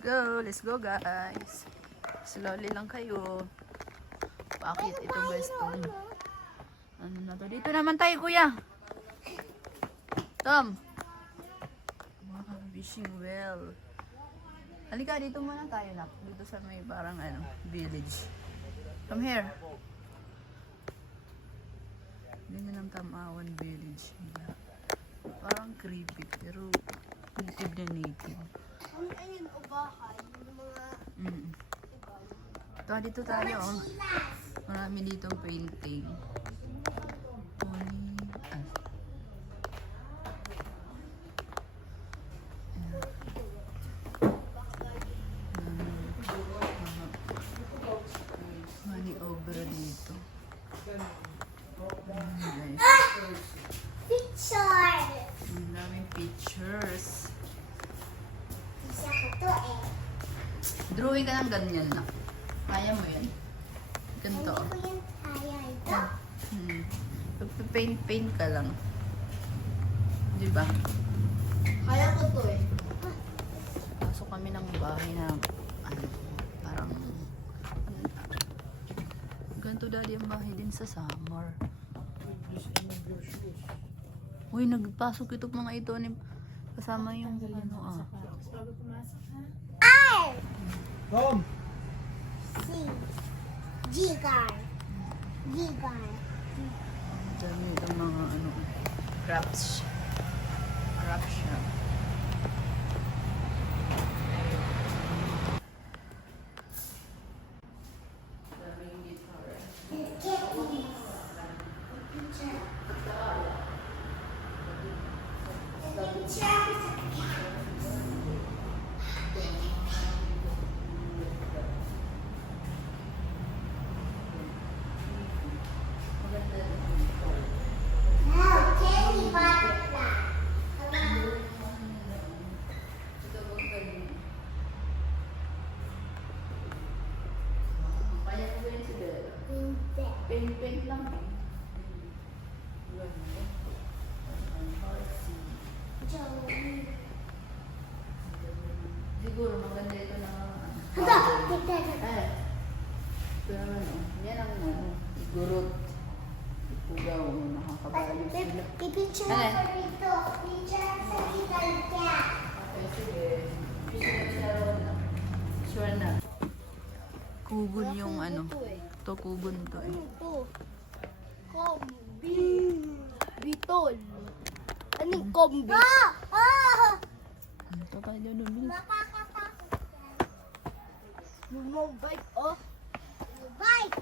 go. Let's go, guys. Slowly lang kayo. Bakit ito guys? Ano na to? Dito naman tayo, kuya. Tom. Wow, wishing well. Halika, dito muna tayo na. Dito sa may parang ano, village. Come here. Ganyan ang Tamawan village. Parang creepy, pero native na native. Ayun, o bahay. Yung mga... Ito, dito tayo. Oh. Marami ditong painting. Money obra dito. Guys. Picture! Ang daming pictures. Isa ko to eh. Drawing ka ng ganyan na. Kaya mo yan. Ganito. Hindi ko yung kaya ito. Paint ka lang. Di ba? Kaya ko to eh. Pasok kami ng bahay na ano, parang ganito dali ang bahay din sa summer. Uy, nagpasok ito mga ito ni kasama yung ano R! Tom! C. Gigar. Gigar. dami itong mga ano crafts craft shop. Paint lang eh. Siguro maganda ito na pero ano, yan ang ano, gurot. Ipugaw, nakakabalo sila. I-picture ko rito. Picture sa gitar niya. Okay, sige. Sure na. Kugon yung ano. To kugon to eh. Ito. Kombi. Bitol. Anong kombi? Ito tayo doon. Makakatakot. Yung bike, oh. Bike.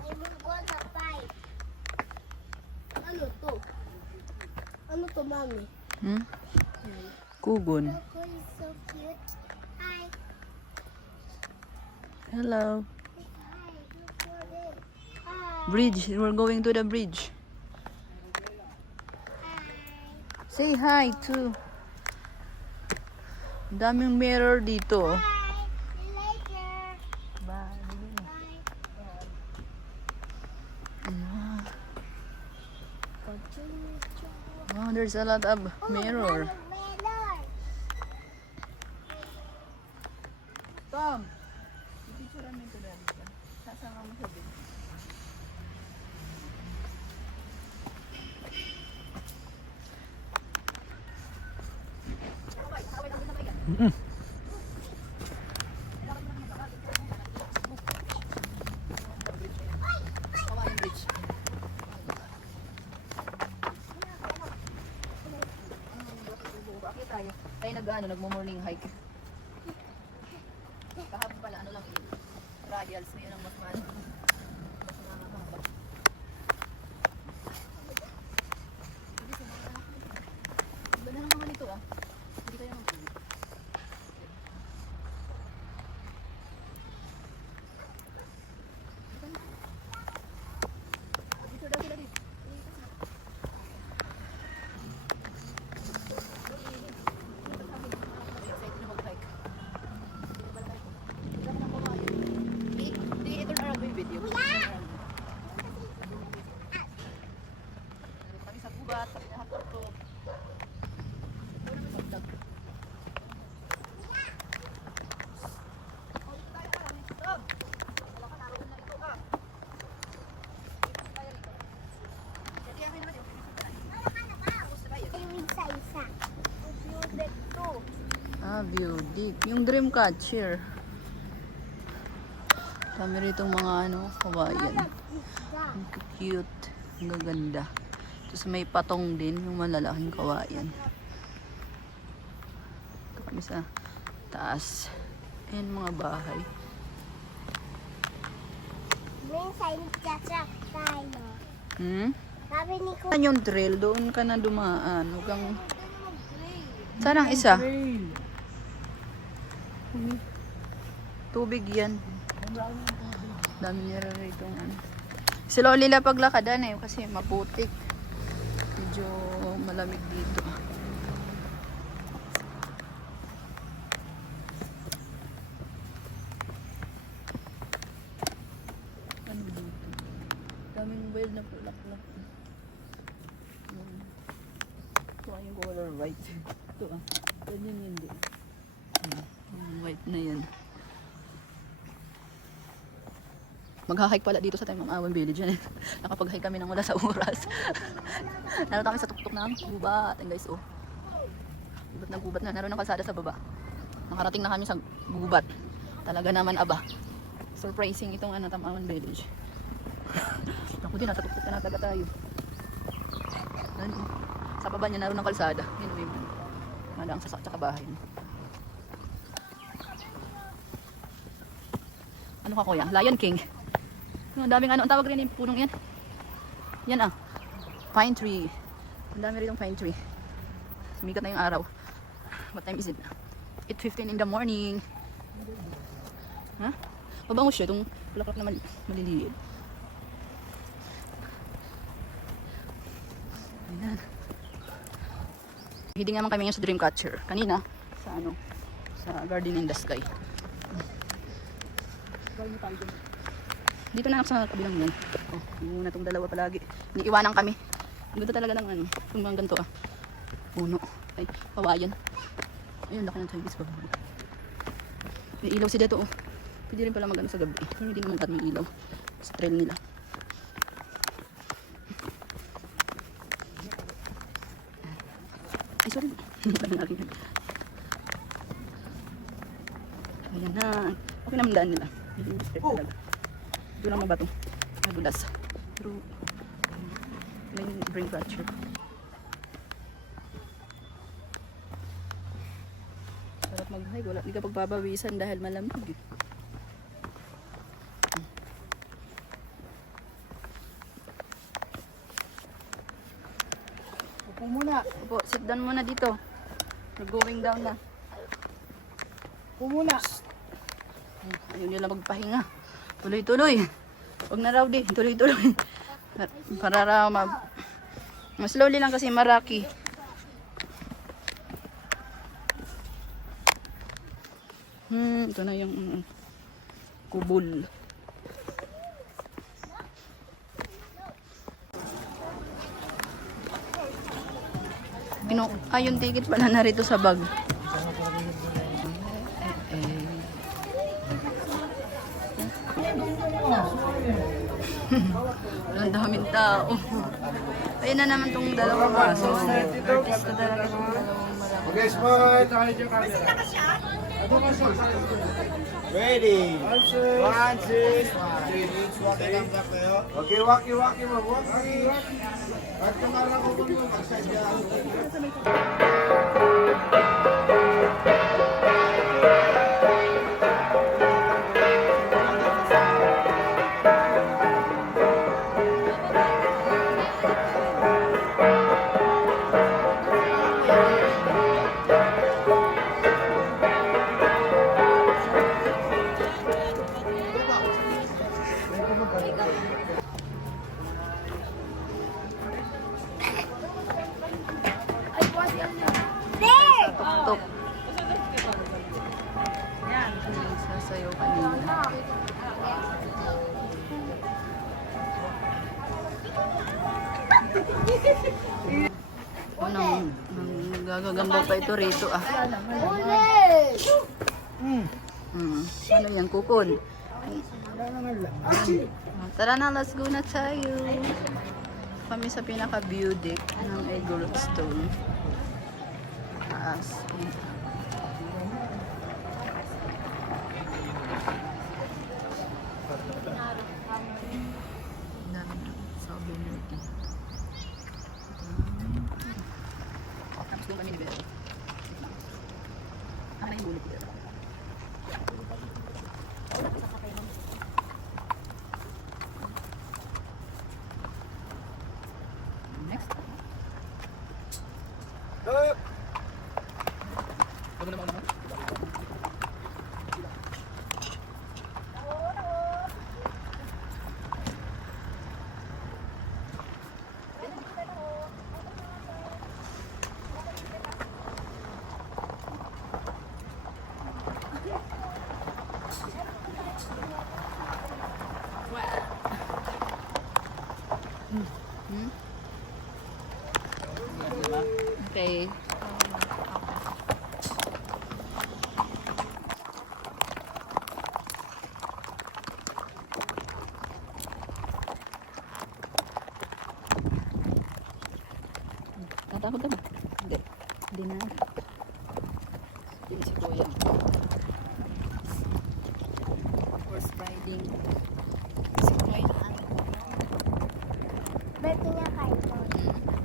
Ay, munggo na bike. Ano to? Ano to, mami? Kugon. Ako is so cute. Hi. Hello. Hi. Look for it. Hi. Bridge. We're going to the bridge. Hi. Say hi too. Daming mirror dito. Hi. See you later. Bye. Wow, there's a lot of mirror. Tom, picturean mo ito dito. Sasama mo sa video. Kawayan Bridge. Bakit tayo? Tayo nag-morning hike. Kahapon pala, ano lang yun? Trials, ngayon ang mas mahal. Mas mahal. Iba na lang naman ito ah. Hindi tayo mag-uwi. Dito daw sila dito. Excited na mag-hike. Di ito na lang yung video. Ah, view deep. Yung dream catcher. Kami rito mga ano, kawayan. Ang cute. Ang gaganda. Tapos may patong din, yung malalaking kawayan. Ito kami sa taas. Ayan mga bahay. Minsan nagtatrack tayo. Sabi ni ko, Saan yung trail? Doon ka na dumaan. Huwag kang... Saan ang isa? Tubig yan. Dami nila rito. Sila ulila paglakadan eh. Kasi maputik. Medyo malamig dito. Ano dito? Daming wild na pulaklak. Ito ay yung color white. Ito ah. Yan yun hindi. Yung white na yan. Mag-hike pala dito sa Taymang Awan Village yan. Nakapag-hike kami nang wala sa oras. Naroon kami sa tuktok ng gubat. And guys, oh. Gubat na gubat na. Naroon ang kalsada sa baba. Nakarating na kami sa gubat. Talaga naman aba. Surprising itong Taymang Village. Ako din, nasa tuktok na taga tayo. Ano? Sa baba niya naroon ang kalsada. Yun yung madang sa bahay. Ano ka kuya? Lion King. Ang daming ano, ang tawag rin yung punong yan. Yan ah. Pine tree. Ang dami rin yung pine tree. Sumikat na yung araw. What time is it? 8:15 in the morning. Ha? Mabango siya. Itong pulaklak na maliliit. Ayan. Hiding naman kami ngayon sa Dreamcatcher. Kanina, sa ano, sa Garden in the Sky. Dito na ako sa kabilang yan. Oh, muna itong dalawa palagi. Iniiwanan kami. Ganda talaga ng ano, kung bang ganito ah. Puno. Ay, kawayan. Ayun, laki ng Chinese baba. May ilaw si dito oh. Pwede rin pala magano sa gabi. Pero hindi naman may ilaw. Sa trail nila. Ay, sorry. Ayan na. Okay naman daan nila. Hindi yung step talaga. Ito lang mabato. Madulas. Pero, may brain fracture. Sarap mag-hike. Wala. Hindi ka pagbabawisan dahil malamig. Upo muna. Upo. Sit down muna dito. We're going down na. Upo muna. Ayun nila magpahinga. Tuloy-tuloy. Huwag na raw di. Tuloy-tuloy. Para raw mas slowly lang kasi maraki. Ito na yung kubol. Yung ticket pala narito sa bag. Ang daming tao. Ayun na naman tong dalawang baso. Artist na talaga tong dalawang marami. Okay, smart. Ready. 1, 6, 1. Okay, waki mo. Waki. At kung araw ko mo, magsadya. Tok. Sasayaw kanina. Nang gagagamba pa ito rito ah. Ano yan, kupon? Tara na, let's go na tayo. Kami sa pinaka-view deck ng Egorot Stone. Taas. na yung bulog dito. Next. Up! Ano naman naman? Okay. Natakot na ba? Hindi. Hindi na. Hindi si Kuya. Horse riding. Si Kuya na. Birthday niya kayo.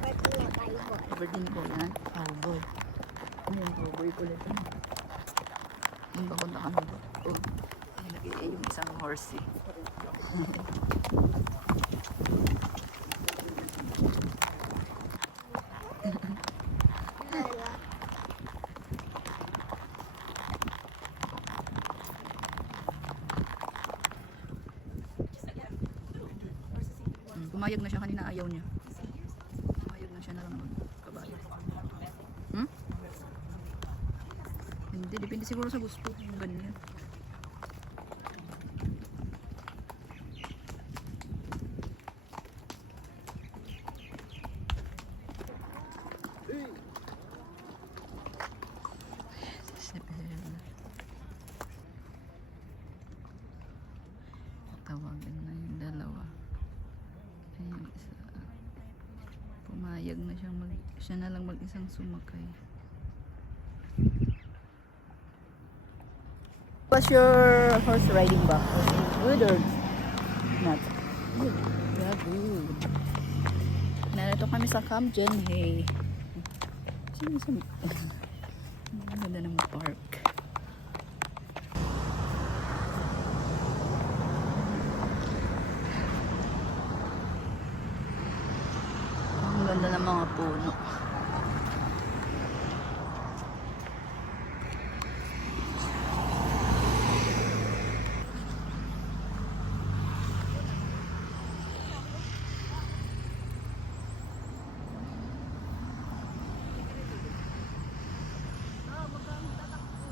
Birthday niya kayo. Aberdeen ko yan. Cowboy. Ano yung cowboy ulit? Yung papunta kami ba? Oh. Ay, nag-iay yung isang horse eh. Pumayag na siya kanina, ayaw niya. Pumayag na siya na lang magkabayo. Hmm? Hindi, depende siguro sa gusto. Yung ganyan. Tawagan na yung dalawa. Ayun, isa. Pumayag na siyang siya na lang mag-isang sumakay. What's your horse riding back? Good or not? Good. Yeah, good. Narito kami sa Camp Jenhay. Sino sa... Ang ganda ng park. Ang ganda ng mga puno.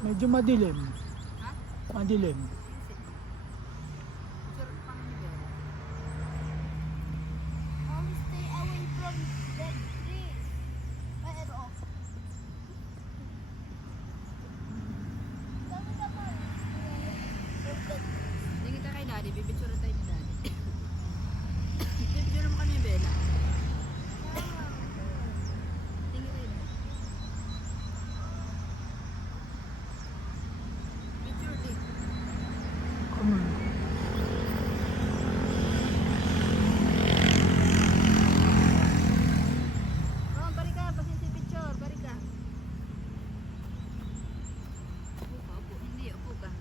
Medyo madilim. Madilim. Mom, stay away from dead trees. Pero, dami naman. Tingin ka kay daddy, bibitsura tayo ni daddy. Bibitsura mo kami, Bella. Tingin kayo daddy. Picture din. Come on. Oh, bari ka, pasin si picture, bari ka. Upo ka, upo. Hindi, upo ka.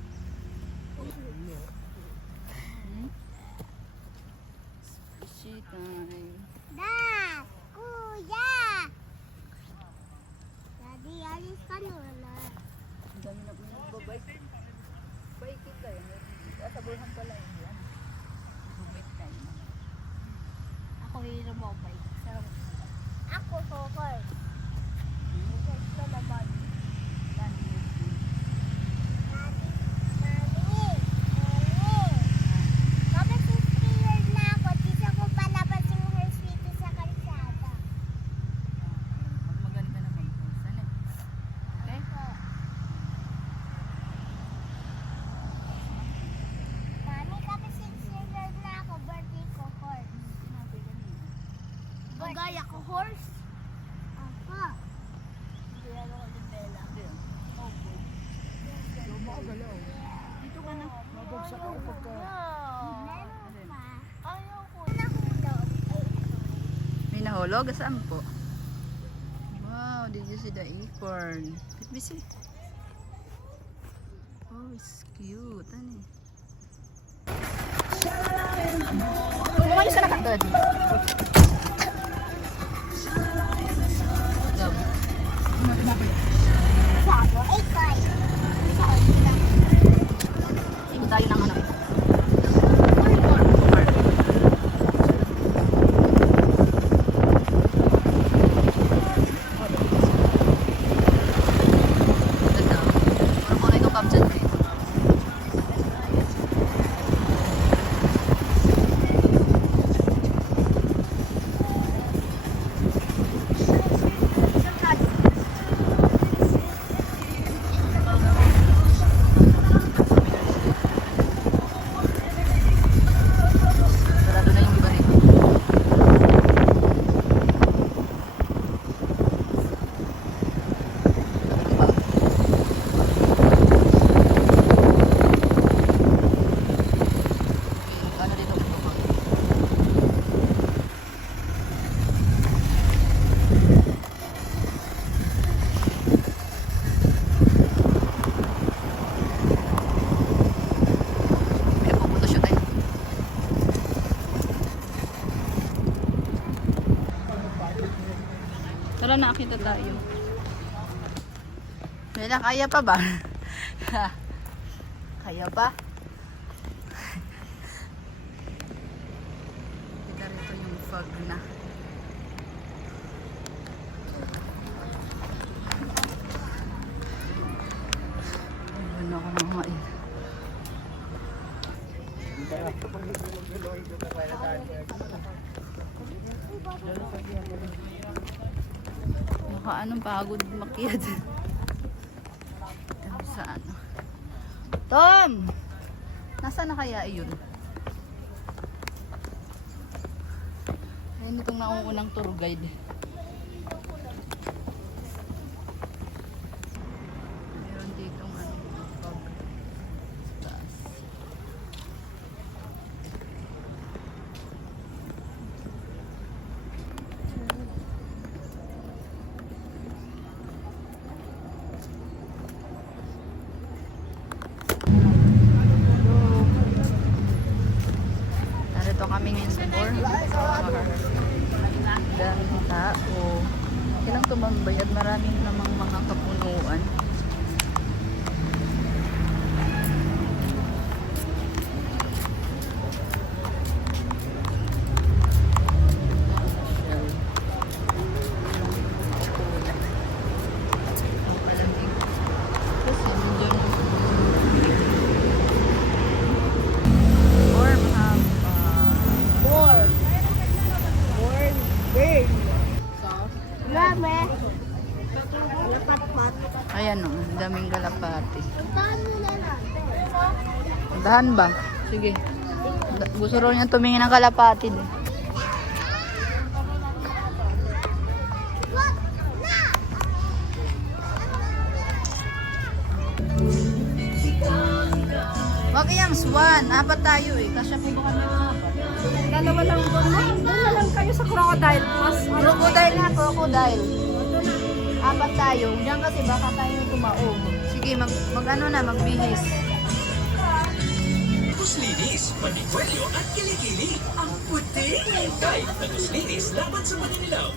Squishy time. Dad! Kuya! Daddy, alis ka na. Ang dami na po yung babike. Biking kayo. Sa burhan pala yun. Yan. Bumit tayo. Ako hero mo, bike. Ako, soccer. Soccer ka naman. Daddy, Mami! Kapag 50 years na ako, dito ko palabas yung horse dito sa kalsada. Pag maganda naman po. Sana. Okay? Mami, kapag 6 years na ako, birthday ko, horse. Gaya ko, horse? Ako. Hindi ako ni Bella. Makagalaw. Dito ka na. Mabagsak ako pagka... Meron pa. Ayoko. Nahulog. May nahulog? Saan po? Wow, did you see the acorn? Let me see. Oh, it's cute. Ano eh? Umalis ka na kagad. Gabi. Sabo, ikaw. Ikot tayo ng ano. Ganda. Mura-mura itong caption ko eh. Sarado na yung iba rito. Ano dito? May photoshoot tayo. Tara, nakakita tayo. Bella, kaya pa ba? Kaya pa? Kita rito yung fog na. Ayun ako namain. Maka anong pagod makiad. Dami sa ano. Tom! Nasaan na kaya iyon? Ayun itong nauunang tour guide. Meron ditong ano, pub. Taas. Narito kami ngayon sa bar. Daming tao. Kailang tumambay at maraming namang mga kapunuan. Grame. Lapat-pat. Ayan o, daming kalapati. Paano na natin? Dahan ba? Sige. Gusto rin niya tumingin ng kalapati din. Wag yung swan. Apat tayo eh. Kasya po ba kami mga apat? Dalawa lang doon. Doon na lang kayo sa crocodile. Mas Crocodile na, crocodile. Apat tayo. Diyan kasi baka tayo tumaog. Sige, mag ano na, magbihis. Puslinis, Manikwelyo at Kilikili. Ang puti! Kahit na puslinis, laban sa paninilaw.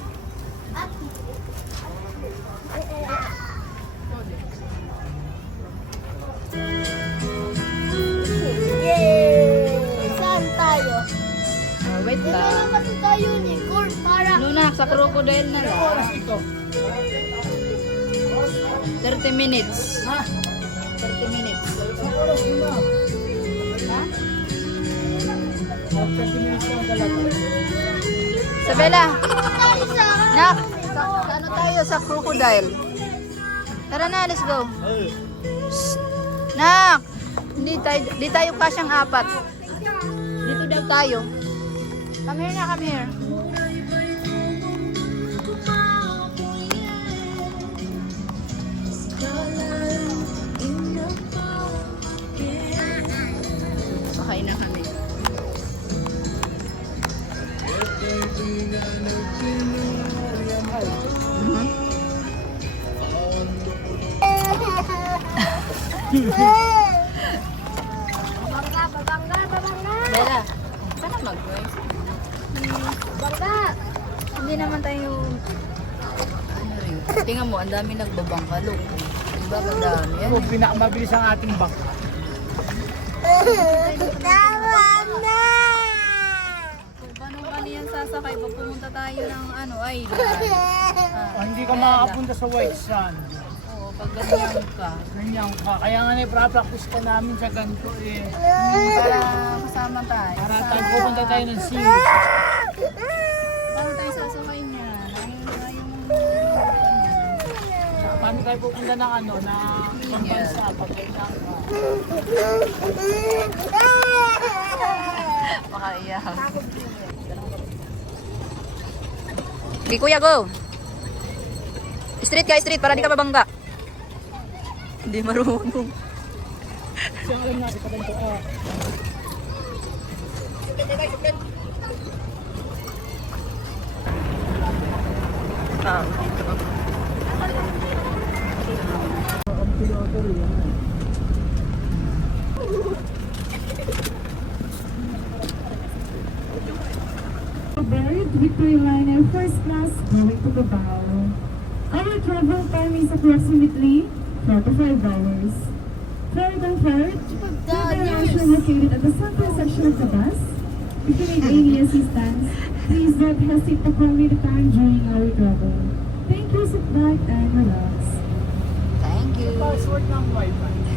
Yay! Saan tayo? Wait lang. Kasi tayo ni Kurt para Luna, sa crocodile na lang. 30 minutes. 30 minutes. Ha? Sabela, tayo sa nak, sa ano tayo sa crocodile? Tara na, let's go. Shh. Nak, di tayo kasyang apat. Dito daw tayo. Come here na, come here. Makain na kami. Mhm. mo, ang dami nagbabangkalong. Diba, madami yan. Kung pinakamabilis ang ating bangka. Tama na! Kung paano yan sasakay, pag pumunta tayo ng island. Hindi ka makakapunta sa White Sand. Oo, pag ganyan ka. Ganyan ka. Kaya nga na-practice ka namin sa ganito eh. Para kasama tayo. Para tayo pupunta tayo ng series. Paano tayo sasakay niyan? Paano tayo pupunta ng na pambansa pag ganyan ka? Makaiyak. Okay, kuya, go! Street ka, street, para di ka mabangga. Hindi marunong. Siya nga lang nga, sa ganito ka. Ang piloto rin yan. Bird Victory Liner First Class going to Cubao. Our travel time is approximately 4 to 5 hours. Very comfort, the are located at the central section of the bus. If you need any assistance, please don't hesitate to call me anytime during our travel. Thank you, sit back and relax. Thank you. Password ng Wi-Fi.